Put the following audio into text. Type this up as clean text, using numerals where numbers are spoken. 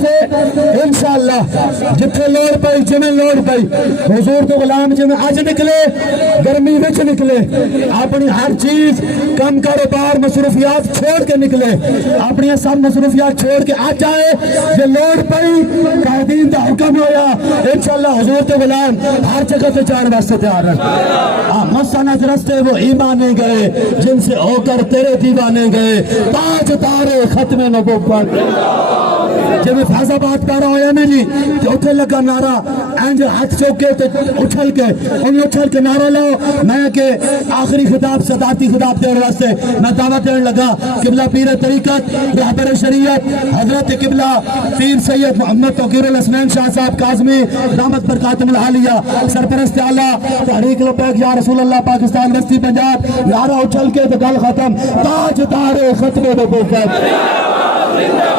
वास्ते इंशाअल्लाह जिथे लोड़ पई जिमें लोड़ पई हुजूर तो गुलाम जिमें अज निकले गर्मी विच निकले अपनी हर चीज कम कारोबार मसरूफियात छोड़ के निकले अपनी सब मसरूफियात छोड़ के आज आए जे लोड़ पई कायदीन का हुक्म होया इंशाअल्लाह हुजूर तो गुलाम हर जगह पे जाने वास्ते तैयार है। मसनद रस्ते वो ईमाने गए जिनसे होकर तेरे दीवाने गए ताज तारे खत्मे नबुव्वत जब फैजाबाद पैरा होया ना जी तो उठे लगा नारा इंज हाथ चौके तो उछल के नारा लाओ मैं के आखिरी खिताब सदाती खिताब देने वास्ते मैं दावत देने लगा किबला पीर तरीकत रहबर शरीयत हजरत किबला पीर सैयद मोहम्मद तौकीरुल हसनैन शाह साहब काज़मी दामत बरकातुहुल आलिया सरपरस्त आला तहरीक लब्बैक या रसूल अल्लाह पाकिस्तान बस्ती पंजाब नारा उछल के तो गल खत्म ताज तारे खत्मे नबुव्वत